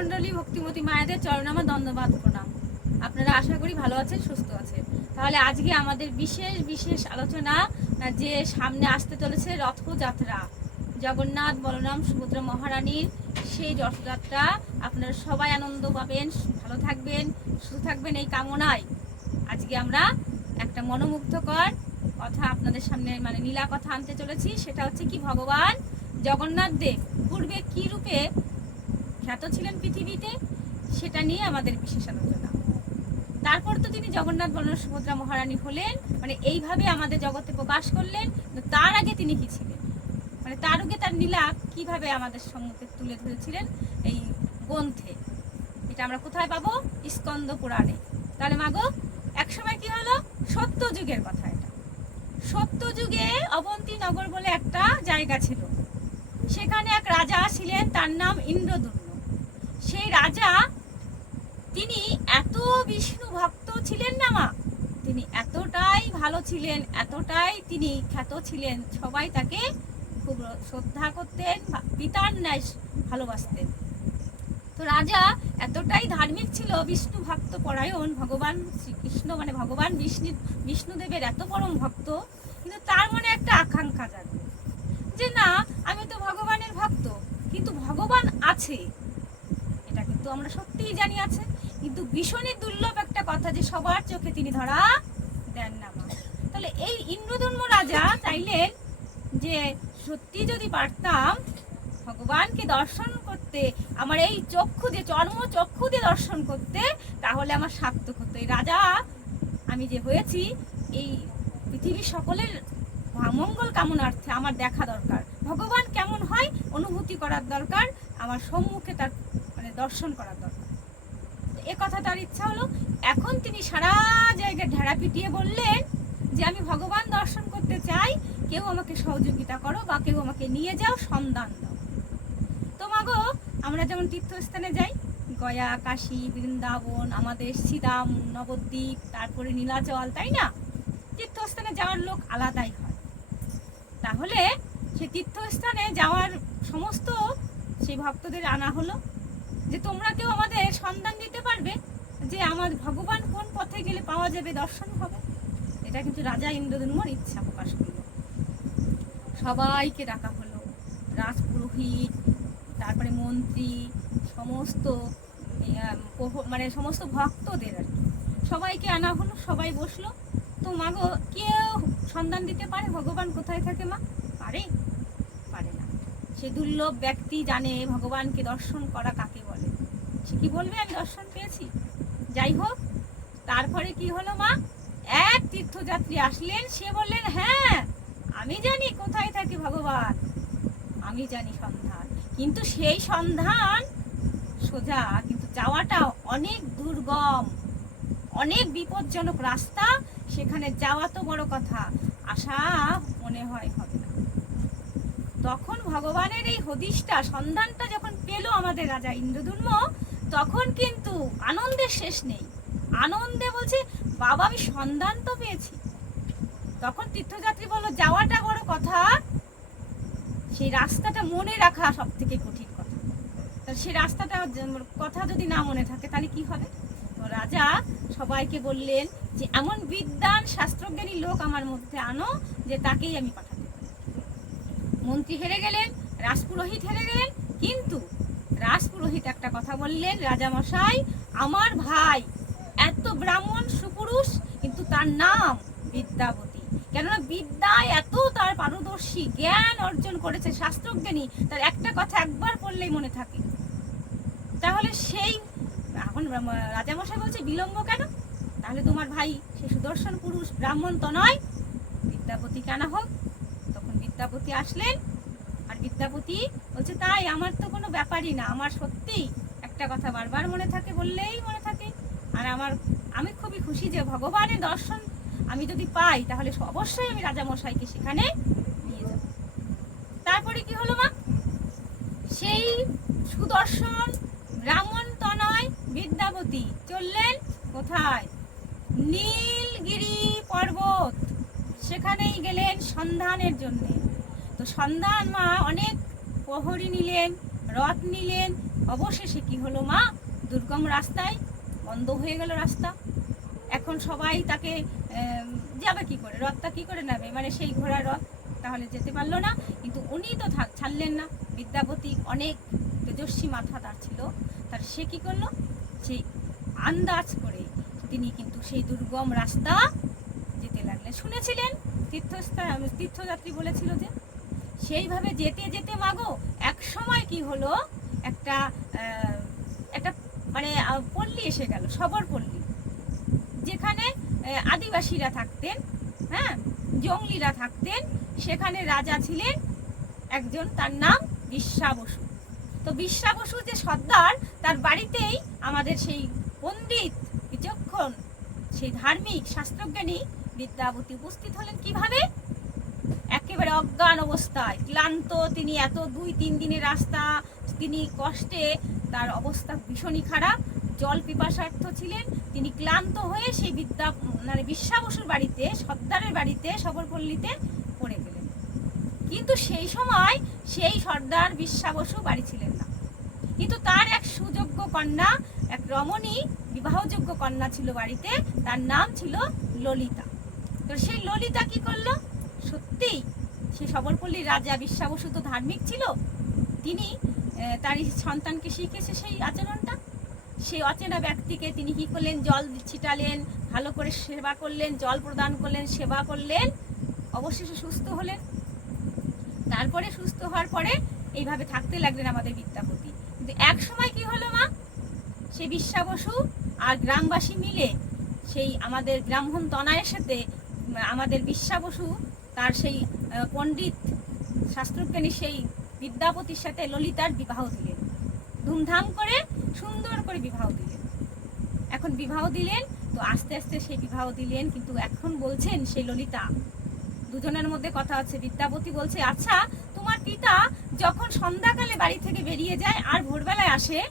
ভক্তমণ্ডলী ভক্তিমতী মায়েদের চরণ আমার দ্বন্দ্ববাদ প্রণাম আপনারা আশা করি ভালো আছেন, সুস্থ আছেন। তাহলে আজকে আমাদের বিশেষ বিশেষ আলোচনা যে সামনে আসতে চলেছে রথযাত্রা। জগন্নাথ বলরাম সুভদ্রা মহারানীর সেই রথযাত্রা আপনারা সবাই আনন্দ পাবেন, ভালো থাকবেন, সুস্থ থাকবেন এই কামনায়। আজকে আমরা একটা মনোমুগ্ধকর কথা আপনাদের সামনে মানে নীলা কথা আনতে চলেছি, সেটা হচ্ছে কি, ভগবান জগন্নাথ দেব পূর্বে কি রূপে খ্যাত ছিলেন পৃথিবীতে, সেটা নিয়ে আমাদের বিশেষ আলোচনা। তারপর তো তিনি জগন্নাথ বলরাম সুভদ্রা মহারানী হলেন মানে এইভাবে আমাদের জগতে প্রকাশ করলেন তার আগে তিনি কি ছিলেন? মানে তার আগে তার নীলা কীভাবে আমাদের সম্মুখে তুলে ধরেছিলেন? এই গ্রন্থে। এটা আমরা কোথায় পাবো? স্কন্দ পুরাণে তাহলে মাগো, একসময় কি হলো? সত্য যুগের কথা এটা। সত্য যুগে অবন্তী নগর বলে একটা জায়গা ছিল। সেখানে এক রাজা ছিলেন, তার নাম ইন্দ্রদুম্ন সেই রাজা তিনি এত বিষ্ণু ভক্ত ছিলেন না মা। তিনি এতটাই ভালো ছিলেন, এতটাই তিনি খ্যাত ছিলেন, সবাই তাকে খুব শ্রদ্ধা করতেন পিতার ন্যায় ভালোবাসতেন। তো রাজা এতটাই ধার্মিক ছিল, বিষ্ণু ভক্ত পরায়ণ, ভগবান শ্রীকৃষ্ণ মানে ভগবান বিষ্ণু, বিষ্ণুদেবের এত পরম ভক্ত, কিন্তু তার মনে একটা আকাঙ্ক্ষা জাগলো যে না, আমি তো ভগবানের ভক্ত, কিন্তু ভগবান আছে। এটা কিন্তু আমরা সত্যিই জানি আছে। কিন্তু ভীষণই দুর্লভ একটা কথা যে সবার চোখে তিনি ধরা দেন না মা। তাহলে এই ইন্দ্রধর্ম রাজা চাইলেন যে সত্যি যদি পারতাম, ভগবানকে দর্শন করতে, আমার এই চক্ষু দিয়ে, চর্ম চক্ষু দিয়ে দর্শন করতে, তাহলে আমার সার্থক হতো। এই রাজা, আমি যে হয়েছি, এই পৃথিবীর সকলের মঙ্গল কামনার্থে আমার দেখা দরকার। ভগবান কেমন হয়, অনুভূতি করার দরকার, আমার সম্মুখে তার মানে দর্শন করার দরকার। এ কথা তার ইচ্ছা হলো। এখন তিনি সারা জায়গায় ঢেড়া পিটিয়ে বললেন যে, আমি ভগবান দর্শন করতে চাই। কেউ আমাকে সহযোগিতা করো বা কেউ আমাকে নিয়ে যাও, সন্ধান দাও। তো মাগো আমরা যেমন তীর্থস্থানে যাই, গয়া, কাশী, বৃন্দাবন, আমাদের শ্রীরাম নবদ্বীপ, তারপরে নীলাচল, তাই না? তীর্থস্থানে যাওয়ার লোক আলাদাই হয়। তাহলে সে তীর্থস্থানে যাওয়ার সমস্ত সেই ভক্তদের আনা হলো। যে তোমরা কেউ আমাদের সন্ধান দিতে পারবে যে আমার ভগবান কোন পথে গেলে পাওয়া যাবে দর্শন হবে? এটা কিন্তু রাজা ইন্দ্রদুম্নর ইচ্ছা প্রকাশ করল। সবাইকে ডাকা হলো। রাজপুরোহিত, তারপরে মন্ত্রী, সমস্ত মানে সমস্ত ভক্তদের আর সবাইকে আনা হলো, সবাই বসল। তো মাগো, কেউ সন্ধান দিতে পারে? ভগবান কোথায় থাকে মা? পারে। পারে না। সে দুর্লভ ব্যক্তি জানে ভগবানকে দর্শন করা কি বলবে? আমি দর্শন পেয়েছি। যাই হোক, তারপরে কি হলো মা? এক তীর্থযাত্রী আসলেন, সে বললেন হ্যাঁ আমি জানি কোথায় থাকে ভগবান। আমি জানি সন্ধান। কিন্তু সেই সন্ধান সোজা, কিন্তু যাওয়াটা অনেক দুর্গম, অনেক বিপজ্জনক রাস্তা। সেখানে যাওয়া তো বড় কথা, আশা মনে হয় হবে না। তখন ভগবানের এই হদিশটা, সন্ধানটা যখন পেল আমাদের রাজা ইন্দ্রধর্ম তখন কিন্তু আনন্দের শেষ নেই। আনন্দে বলছে, বাবা, আমি সন্ধান তো পেয়েছি। তখন তীর্থযাত্রী বলল, যাওয়াটা বড় কথা। সেই রাস্তাটা মনে রাখা সব থেকে কঠিন কথা। সেই রাস্তাটা কথা যদি না মনে থাকে, তাহলে কি হবে? রাজা সবাইকে বললেন যে, এমন বিদ্যান শাস্ত্রজ্ঞানী লোক আমার মধ্যে আনো, যে তাকেই আমি পাঠাতে মন্ত্রী হেরে গেলেন, রাজপুরোহিত হেরে গেলেন, কিন্তু রাজপুরোহিত একটা কথা বললেন, রাজামশাই, আমার ভাই এত ব্রাহ্মণ সুপুরুষ, কিন্তু তার নাম বিদ্যাপতি কেননা বিদ্যায় এত তার পারদর্শী, জ্ঞান অর্জন করেছে শাস্ত্রজ্ঞানী, তার একটা কথা একবার পড়লেই মনে থাকে। তাহলে সেই, এখন রাজামশাই বলছে, বিলম্ব কেন? তাহলে তোমার ভাই সে সুদর্শন পুরুষ, ব্রাহ্মণ তো নয়। বিদ্যাপতি কেন হোক তখন বিদ্যাপতি আসলেন বিদ্যাপতি বলছে, তাই, আমার তো কোনো ব্যাপারই না। আমার সত্যিই একটা কথা বারবার মনে থাকে, বললেই মনে থাকে। আর আমার, আমি খুবই খুশি যে ভগবানের দর্শন আমি যদি পাই, তাহলে অবশ্যই আমি রাজামশাইকে সেখানে নিয়ে যাব। তারপরে কি হলো মা? সেই সুদর্শন ব্রাহ্মণ তনয় বিদ্যাপতি চললেন কোথায়? নীলগিরি পর্বত। সেখানেই গেলেন সন্ধানের জন্য। তো সন্ধান মা অনেক প্রহরী নিলেন, রথ নিলেন। অবশেষে কি হলো মা? দুর্গম রাস্তায় বন্ধ হয়ে গেল রাস্তা। এখন সবাই তাকে যাবে কি করে? রথটা কি করে নেবে মানে সেই ঘোড়ার রথ তাহলে যেতে পারল না। কিন্তু উনি তো থাক- ছাড়লেন না। বিদ্যাপতি অনেক তেজস্বী মাথা তার ছিল। তার সে কি করল? সেই আন্দাজ করে তিনি কিন্তু সেই দুর্গম রাস্তা যেতে লাগলেন। শুনেছিলেন? তীর্থস্থান তীর্থযাত্রী বলেছিল যে সেইভাবে যেতে যেতে মাগো, এক সময় কি হলো, একটা একটা মানে পল্লী এসে গেল, সবর পল্লী, যেখানে আদিবাসীরা থাকতেন হ্যাঁ জঙ্গলিরা থাকতেন, সেখানে রাজা ছিলেন একজন, তার নাম বিশ্বা বসু। তো বিশ্বা বসু যে সর্দার, তার বাড়িতেই আমাদের সেই পণ্ডিত বিচক্ষণ, সেই ধার্মিক, শাস্ত্রজ্ঞানী বিদ্যাপতি উপস্থিত হলেন কীভাবে? একেবারে অজ্ঞান অবস্থায়। ক্লান্ত, তিনি এত দুই, তিন দিনের রাস্তা, তিনি কষ্টে তার অবস্থা ভীষণই খারাপ। জল পিপাসার্থ ছিলেন। তিনি ক্লান্ত হয়ে সেই বিদ্যা মানে বিশ্বাবসুর বাড়িতে, সর্দারের বাড়িতে সবরপল্লীতে পড়ে গেলেন। কিন্তু সেই সময় সেই সর্দার বিশ্বাবসু বাড়ি ছিলেন না। কিন্তু তার এক সুযোগ্য কন্যা, এক রমণী, বিবাহযোগ্য কন্যা ছিল বাড়িতে। তার নাম ছিল ললিতা। তো সেই ললিতা কি করল? সত্যিই সে সবরপল্লীর রাজা বিশ্বাবসু তো ধার্মিক ছিল। তিনি তার সন্তানকে শিখেছে সেই আচরণটা। সেই অচেনা ব্যক্তিকে তিনি কি করলেন? জল ছিটালেন, ভালো করে সেবা করলেন, জল প্রদান করলেন, সেবা করলেন। অবশেষে সুস্থ হলেন। তারপরে সুস্থ হওয়ার পরে এইভাবে থাকতে লাগলেন আমাদের বিদ্যাপতি। কিন্তু এক সময় কি হলো মা? সেই বিশ্বা বসু আর গ্রামবাসী মিলে সেই আমাদের ব্রাহ্মণ তনায়ের সাথে, আমাদের বিশ্বা বসু তার সেই পণ্ডিত শাস্ত্রজ্ঞানী সেই বিদ্যাপতির সাথে ললিতার বিবাহ দিলেন। ধুমধাম করে, সুন্দর করে বিবাহ দিলেন। এখন বিবাহ দিলেন, তো আস্তে আস্তে সেই বিবাহ দিলেন, কিন্তু এখন বলছেন সেই ললিতা। দুজনের মধ্যে কথা হচ্ছে, বিদ্যাপতি বলছে আচ্ছা তোমার পিতা যখন সন্ধ্যাকালে বাড়ি থেকে বেরিয়ে যায় আর ভোরবেলায় আসে,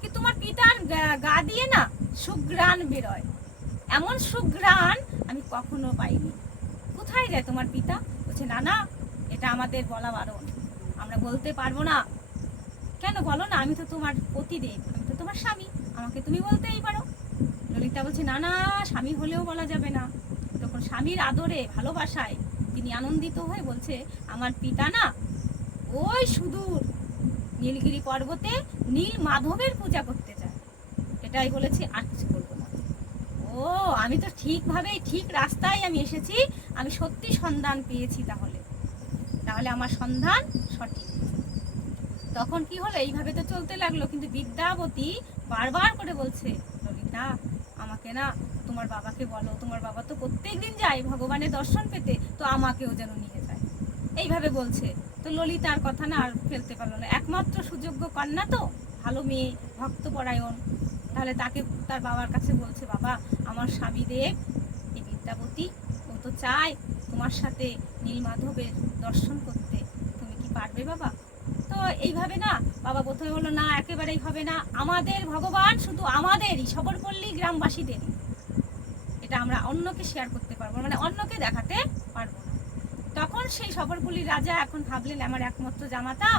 কি তোমার পিতার গা- দিয়ে না সুগ্রাণ বেরোয়? এমন সুগ্রাণ আমি কখনো পাইনি। কোথায় যায় তোমার পিতা? বলছে না না এটা আমাদের বলা বারণ। আমরা বলতে পারব না। কেন? বলো না, আমি তো তোমার পতিদেব, আমি তো তোমার স্বামী, আমাকে তুমি বলতেই পারো। ললিতা বলছে না না স্বামী হলেও বলা যাবে না। তখন স্বামীর আদরে, ভালোবাসায় তিনি আনন্দিত হয়ে বলছে, আমার পিতা না, ওই সুদূর নীলগিরি পর্বতে নীল মাধবের পূজা করতে যায়। এটাই বলেছি আর কিছু ও, আমি তো ঠিকভাবেই, ঠিক রাস্তায় আমি এসেছি। আমি সত্যি সন্ধান পেয়েছি তাহলে। তাহলে আমার সন্ধান সঠিক। তখন কি হলো? এইভাবে তো চলতে লাগল, কিন্তু বিদ্যাবতী বারবার করে বলছে, ললিতা, আমাকে না তোমার বাবাকে বলো, তোমার বাবা তো প্রত্যেকদিন যায় ভগবানের দর্শন পেতে, তো আমাকেও যেন নিয়ে যায়। এইভাবে বলছে। তো ললিতার কথা না আর ফেলতে পারল না। একমাত্র সুযোগ্য কন্যা তো, ভালো মেয়ে, ভক্তপরায়ণ। তাহলে তাকে তার বাবার কাছে বলছে, বাবা, আমার স্বামী দেব এই বিদ্যাপতি ও তো চায় তোমার সাথে নীলমাধবের দর্শন করতে। তুমি কি পারবে বাবা? তো এইভাবে না, বাবা প্রথমে বলল, না, একেবারেই হবে না। আমাদের ভগবান শুধু আমাদেরই সবরপল্লী গ্রামবাসীদেরই। এটা আমরা অন্যকে শেয়ার করতে পারব মানে অন্যকে দেখাতে পারব না। তখন সেই সবরপল্লীর রাজা এখন ভাবলেন, আমার একমাত্র জামাতা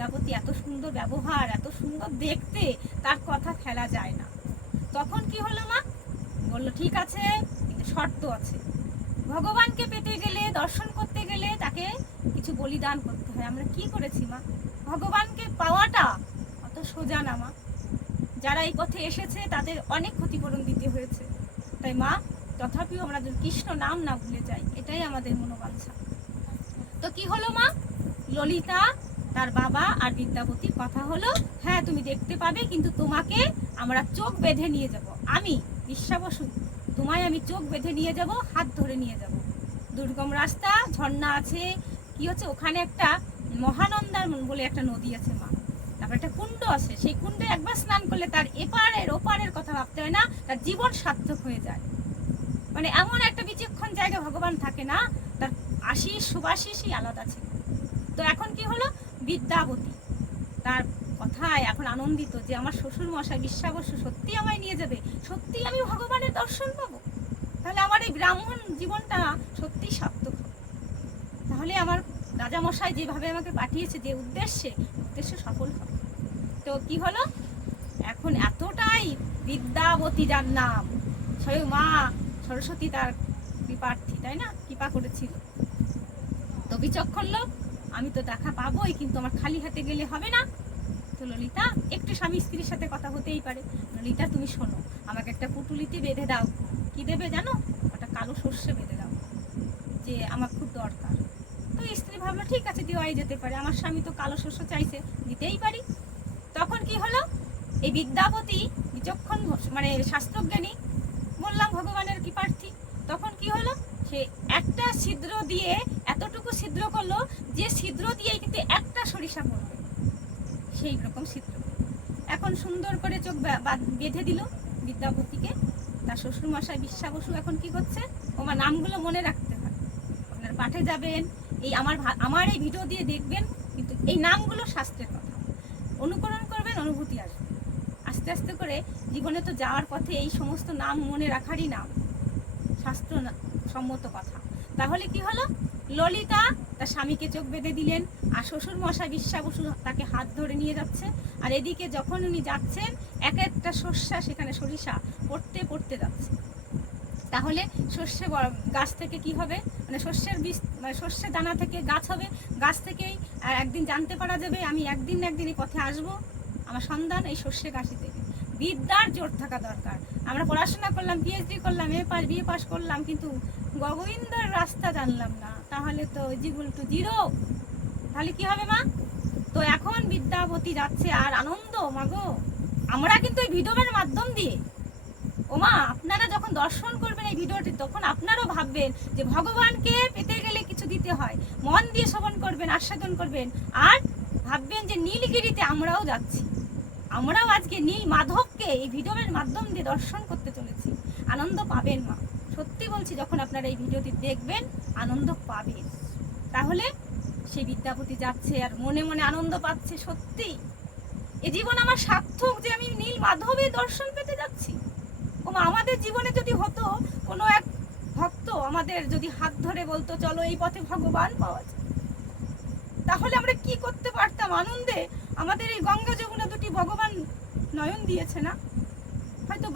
বিদ্যাপতি এত সুন্দর ব্যবহার, এত সুন্দর দেখতে, তার কথা ফেলা যায় না। তখন কি হলো মা? বলল, ঠিক আছে শর্ত আছে। ভগবানকে পেতে গেলে, দর্শন করতে গেলে তাকে কিছু বলিদান করতে হয়। আমরা কি করেছি মা? ভগবানকে পাওয়াটা অত সোজা না মা। যারা এই পথে এসেছে, তাদের অনেক ক্ষতিপূরণ দিতে হয়েছে। তাই মা, তথাপিও আমরা কৃষ্ণ নাম না ভুলে যাই, এটাই আমাদের মনোবাঞ্ছা। তো কি হলো মা? ললিতা তার বাবা আর বিদ্যাপতির কথা হলো হ্যাঁ তুমি দেখতে পাবে, কিন্তু তোমাকে আমরা চোখ বেঁধে নিয়ে যাব। আমি বিশ্বাবসু তোমায় আমি চোখ বেঁধে নিয়ে যাব, হাত ধরে নিয়ে যাব। দুর্গম রাস্তা, ঝর্ণা আছে, কি হচ্ছে, ওখানে একটা মহানন্দার বলে একটা নদী আছে মা। তারপর একটা কুণ্ড আছে, সেই কুণ্ডে একবার স্নান করলে তার এপারের ওপারের কথা ভাবতে হয় না, তার জীবন সার্থক হয়ে যায়। মানে এমন একটা বিচক্ষণ জায়গায় ভগবান থাকে না, তার আশিস সুবাশিসই আলাদা ছিল। তো এখন কি হলো? বিদ্যাবতী। তার কথায় এখন আনন্দিত যে আমার শ্বশুর মশাই বিশ্বাবস্য সত্যি আমায় নিয়ে যাবে সত্যি আমি ভগবানের দর্শন পাবো। তাহলে আমার এই ব্রাহ্মণ জীবনটা সত্যি সার্থক তাহলে আমার রাজামশাই যেভাবে আমাকে পাঠিয়েছে, যে উদ্দেশ্যে, উদ্দেশ্য সফল হবে। তো কি হলো? এখন এতটাই বিদ্যাবতী যার নাম, স্বয়ং মা সরস্বতী তার কৃপার্থী, তাই না? কৃপা করেছিল। তো বিচক্ষণ লোক আমি তো দেখা পাবোই, কিন্তু আমার খালি হাতে গেলে হবে না। তো ললিতা, একটু স্বামী স্ত্রীর সাথে কথা হতেই পারে। ললিতা, তুমি শোনো, আমাকে একটা পুটুলিতে বেঁধে দাও। কি দেবে জানো? ওটা কালো সর্ষে বেঁধে দাও, যে আমার খুব দরকার। তো স্ত্রী ভাবলো, ঠিক আছে, দেওয়াই যেতে পারে। আমার স্বামী তো কালো শস্য চাইছে, দিতেই পারি। তখন কি হলো? এই বিদ্যাপতি, বিচক্ষণ মানে শাস্ত্রজ্ঞানী, বললাম, ভগবানের কি কৃপার্থী তখন কি হলো? সে একটা ছিদ্র দিয়ে এতটুকু ছিদ্র করল, যে ছিদ্র দিয়ে কিন্তু একটা সরিষা পড়বে। সেই রকম ছিদ্র। এখন সুন্দর করে চোখ বেঁধে দিল বিদ্যাপতিকে। তার শ্বশুরমশাই বিশ্বা বসু এখন কি করছে? ওমা নামগুলো মনে রাখতে হয় আপনার পাঠে যাবেন, এই আমার আমার এই ভিডিও দিয়ে দেখবেন, কিন্তু এই নামগুলো শাস্ত্রের কথা। অনুকরণ করবেন, অনুভূতি আসবে। আস্তে আস্তে করে জীবনে তো যাওয়ার পথে এই সমস্ত নাম মনে রাখারই নাম। শাস্ত্র না- সম্মত কথা। তাহলে কি হলো? ললিতা তার স্বামীকে চোখ বেঁধে দিলেন, আর শ্বশুর মশাই বিশ্বা বসু তাকে হাত ধরে নিয়ে যাচ্ছে। আর এদিকে যখন উনি যাচ্ছেন, এক একটা শস্যা সেখানে সরিষা পড়তে পড়তে যাচ্ছে। তাহলে শস্যে গাছ থেকে কি হবে? মানে শস্যের বীজ মানে শস্যের দানা থেকে গাছ হবে। গাছ থেকেই একদিন জানতে পারা যাবে, আমি একদিন না একদিন এই পথে আসব। আমার সন্ধান এই শস্যে গাছই দেবে। বিদ্যার জোর থাকা দরকার। আমরা পড়াশোনা করলাম পিএইচডি করলাম এ পাস বিএ পাস করলাম, কিন্তু গোবিন্দর রাস্তা জানলাম না। তাহলে তো জিগুল টু জিরো। তাহলে কি হবে মা? তো এখন বিদ্যাপতি যাচ্ছে আর আনন্দ মাগো আমরা কিন্তু এই ভিডিওর মাধ্যম দিয়ে। ওমা আপনারা যখন দর্শন করবেন এই ভিডিওটি, তখন আপনারাও ভাববেন যে ভগবানকে পেতে গেলে কিছু দিতে হয়। মন দিয়ে শ্রবণ করবেন, আস্বাদন করবেন। আর ভাববেন যে নীলগিরিতে আমরাও যাচ্ছি। আমরাও আজকে নীল মাধবকে এই ভিডিওর মাধ্যম দিয়ে দর্শন করতে চলেছি। আনন্দ পাবেন মা। সত্যি বলছি, যখন আপনারা এই ভিডিওটি দেখবেন, আনন্দ পাবেন। তাহলে সেই বিদ্যাপতি যাচ্ছে আর মনে মনে আনন্দ পাচ্ছে সত্যি। এ জীবন আমার সার্থক যে আমি নীল মাধবের দর্শন পেতে যাচ্ছি। ও আমাদের জীবনে যদি হতো কোনো এক ভক্ত আমাদের যদি হাত ধরে বলতো, চলো এই পথে ভগবান পাওয়া যায়। তাহলে আমরা কি করতে পারতাম? আনন্দে আমাদের এই গঙ্গা যমুনা দুটি ভগবান নয়ন দিয়েছে না?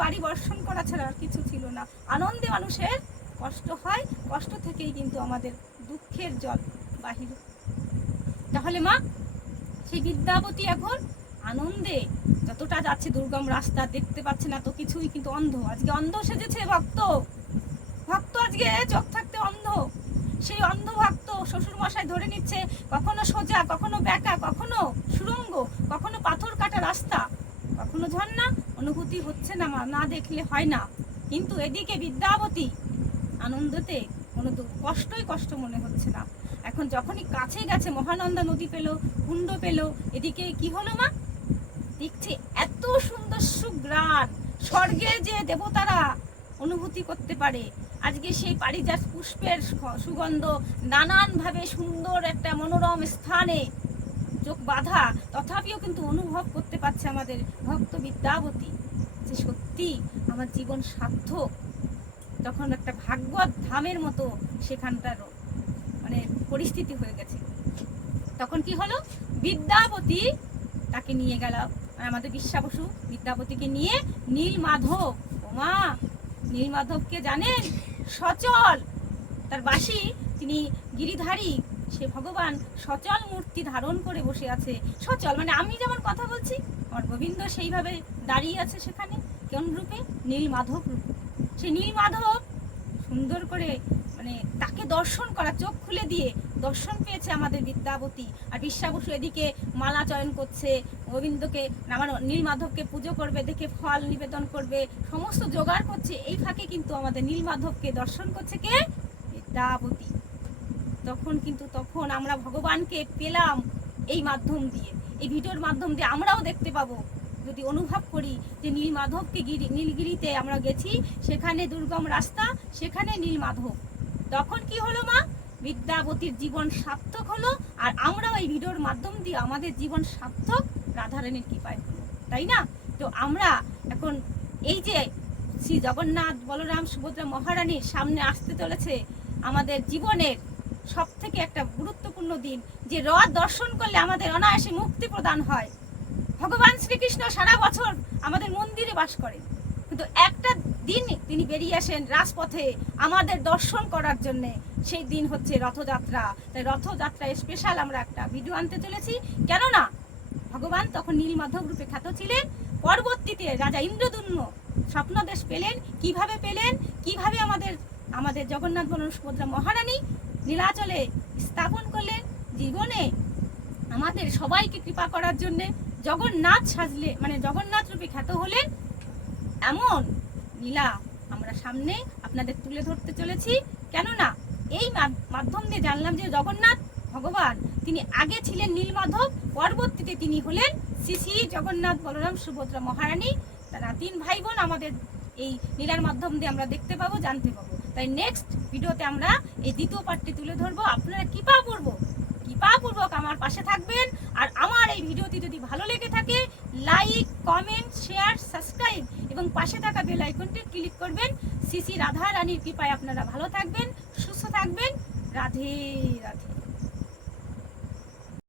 বাড়ি বর্ষণ করা ছাড়া আর কিছু ছিল না। আনন্দে মানুষের কষ্ট হয়, কষ্ট থেকেই কিন্তু আমাদের দুঃখের জল বাহির। তাহলে মা, সেই বিদ্যাপতি এখন আনন্দে যতটা যাচ্ছে দুর্গম রাস্তা দেখতে পাচ্ছে না, তো কিছুই কিন্তু অন্ধ। আজকে অন্ধ সেজেছে ভক্ত। ভক্ত আজকে চোখ থাকতে অন্ধ। সেই অন্ধ ভক্ত শ্বশুর মশাই ধরে নিচ্ছে, কখনো সোজা, কখনো বেঁকা কখনো সুরঙ্গ কখনো পাথর কাটা রাস্তা, কখনো ঝর্ণা অনুভূতি হচ্ছে না না দেখলে হয় না। কিন্তু এদিকে বিদ্যাবতী আনন্দতে কোনো কষ্টই কষ্ট মনে হচ্ছে না। এখন যখনই কাছে গেছে, মহানন্দা নদী পেল, কুণ্ড পেল, এদিকে কি হলো মা? দেখছে এত সুন্দর সুগ্রাণ। স্বর্গে যে দেবতারা অনুভূতি করতে পারে, আজকে সেই পারিজাত পুষ্পের সুগন্ধ নানানভাবে সুন্দর একটা মনোরম স্থানে চোখ বাঁধা তথাপিও কিন্তু অনুভব করতে পারছে আমাদের ভক্ত বিদ্যাবতী যে সত্যি আমার জীবন সার্থক। তখন একটা ভাগবত ধামের মতো সেখানটার মানে পরিস্থিতি হয়ে গেছে। তখন কি হলো? বিদ্যাপতি তাকে নিয়ে গেল। আমাদের বিশ্বা বসু বিদ্যাপতিকে নিয়ে নীল মাধব ওমা নীল মাধবকে জানেন? সচল। তার বাসি তিনি গিরিধারী। সে ভগবান সচল মূর্তি ধারণ করে বসে আছে। সচল মানে আমি যেমন কথা বলছি, আমার গোবিন্দ সেইভাবে দাঁড়িয়ে আছে সেখানে কোন রূপে নীল মাধব রূপে। সেই নীল মাধব সুন্দর করে মানে তাকে দর্শন করা, চোখ খুলে দিয়ে দর্শন পেয়েছে আমাদের বিদ্যাবতী। আর বিশ্বাবসু এদিকে মালা চয়ন করছে, গোবিন্দকে আমার নীল মাধবকে পুজো করবে, দেখে ফল নিবেদন করবে, সমস্ত জোগাড় করছে। এই ফাঁকে কিন্তু আমাদের নীল মাধবকে দর্শন করছে কে? বিদ্যাবতী। তখন কিন্তু তখন আমরা ভগবানকে পেলাম এই মাধ্যম দিয়ে। এই ভিডিওর মাধ্যম দিয়ে আমরাও দেখতে পাবো। যদি অনুভব করি যে নীল মাধবকে গিরি নীলগিরিতে আমরা গেছি, সেখানে দুর্গম রাস্তা, সেখানে নীল মাধব তখন কি হলো মা? বিদ্যাবতীর জীবন সার্থক হলো আর আমরাও এই ভিডিওর মাধ্যম দিয়ে আমাদের জীবন সার্থক। রাধারানীর কৃপায় হলো, তাই না? তো আমরা এখন এই যে শ্রী জগন্নাথ বলরাম সুভদ্রা মহারানীর সামনে আসতে চলেছে, আমাদের জীবনের সব থেকে একটা গুরুত্বপূর্ণ দিন, যে রথ দর্শন করলে আমাদের অনায়াসে মুক্তি প্রদান হয়। ভগবান শ্রীকৃষ্ণ সারা বছর আমাদের মন্দিরে বাস করেন। কিন্তু একটা দিন তিনি বেরিয়ে আসেন রাজপথে আমাদের দর্শন করার জন্যে। সেই দিন হচ্ছে রথযাত্রা। তাই রথযাত্রা স্পেশাল আমরা একটা ভিডিও আনতে চলেছি। কেননা, ভগবান তখন নীলমাধব রূপে খ্যাত ছিলেন। পরবর্তীতে রাজা ইন্দ্রদুম্ন স্বপ্নদেশ পেলেন। কীভাবে পেলেন? কীভাবে আমাদের আমাদের জগন্নাথ বলন সুভদ্রা মহারানী নীলাচলে স্থাপন করলেন জীবনে। আমাদের সবাইকে কৃপা করার জন্য জগন্নাথ সাজলে মানে জগন্নাথ রূপে খ্যাত হলেন এমন লীলা আমরা সামনে আপনাদের তুলে ধরতে চলেছি। কেননা এই মাধ্যম দিয়ে জানলাম যে জগন্নাথ ভগবান তিনি আগে ছিলেন নীলমাধব, পরবর্তীতে তিনি হলেন শ্রী শ্রী জগন্নাথ বলরাম সুভদ্রা মহারানী। তারা তিন ভাই বোন আমাদের এই লীলার মাধ্যম দিয়ে আমরা দেখতে পাবো, জানতে পাবো। তাই নেক্সট ভিডিওতে আমরা এই দ্বিতীয় পার্টটি তুলে ধরবো। আপনারা কৃপা করব কৃপাপূর্বক আমার পাশে থাকবেন। আর আমার এই ভিডিওটি যদি ভালো লেগে থাকে লাইক কমেন্ট শেয়ার সাবস্ক্রাইব এবং পাশে থাকা বেল আইকনটি ক্লিক করবেন। সিসি রাধা রানীর কৃপায় আপনারা ভালো থাকবেন, সুস্থ থাকবেন। রাধে রাধে।